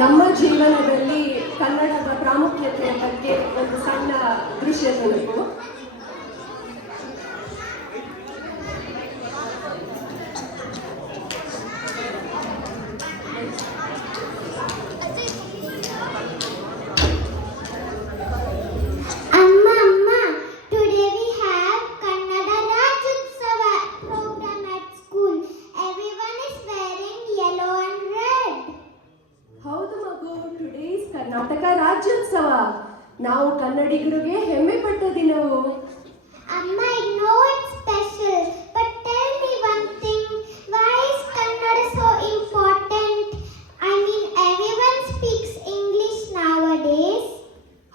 ನಮ್ಮ ಜೀವನದಲ್ಲಿ ಕನ್ನಡದ ಪ್ರಾಮುಖ್ಯತೆಯ ಬಗ್ಗೆ ಒಂದು ಸಣ್ಣ ದೃಶ್ಯ ನೆನಪು. ಕರ್ನಾಟಕ ರಾಜ್ಯೋತ್ಸವ ನಾವು ಕನ್ನಡಿಗರಿಗೆ ಹೆಮ್ಮೆ ಪಟ್ಟ ದಿನವು. ಅಮ್ಮ, I know it's special, but tell me one thing. Why is Kannada so important? I mean, everyone speaks English nowadays.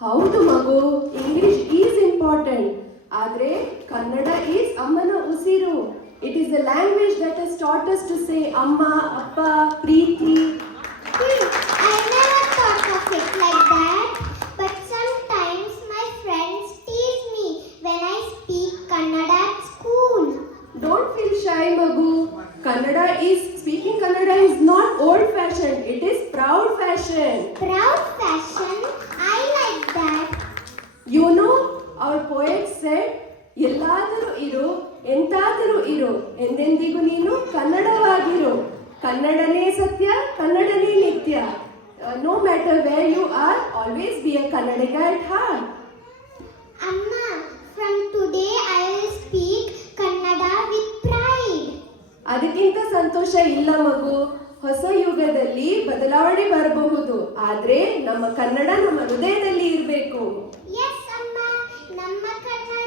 ಹೌದು ಮಗು, ಇಂಗ್ಲಿಷ್ ಈಸ್ ಇಂಪಾರ್ಟೆಂಟ್. ಆದ್ರೆ ಕನ್ನಡ ಈಸ್ ಅಮ್ಮನ ಉಸಿರು. It is a language that has taught us to say ಅಮ್ಮ, ಅಪ್ಪ, ಪ್ರೀತಿ. I never thought of it like that, but sometimes my friends tease me when I speak Kannada at school. Don't feel shy, Magu. Speaking Kannada is not old fashioned, it is proud fashion. Proud fashion? I like that. You know, our poet said, ಎಲ್ಲಾದರೂ ಇರು, ಎಂತಾದರೂ ಇರು, ಎಂದೆಂದಿಗೂ ನೀನು ಕನ್ನಡವಾಗಿರು. ಕನ್ನಡನೇ ಸತ್ಯ, ಕನ್ನಡನೇ ನಿತ್ಯ. No matter where you are, always be a Kannadiga at heart. Amma, from today I will speak Kannada with pride. ಅದಕ್ಕಿಂತ ಸಂತೋಷ ಇಲ್ಲ ಮಗು. ಹೊಸ ಯುಗದಲ್ಲಿ ಬದಲಾವಣೆ ಬರಬಹುದು, ಆದ್ರೆ ನಮ್ಮ ಕನ್ನಡ ನಮ್ಮ ಹೃದಯದಲ್ಲಿ ಇರಬೇಕು. Yes, Amma, ನಮ್ಮ ಕನ್ನಡ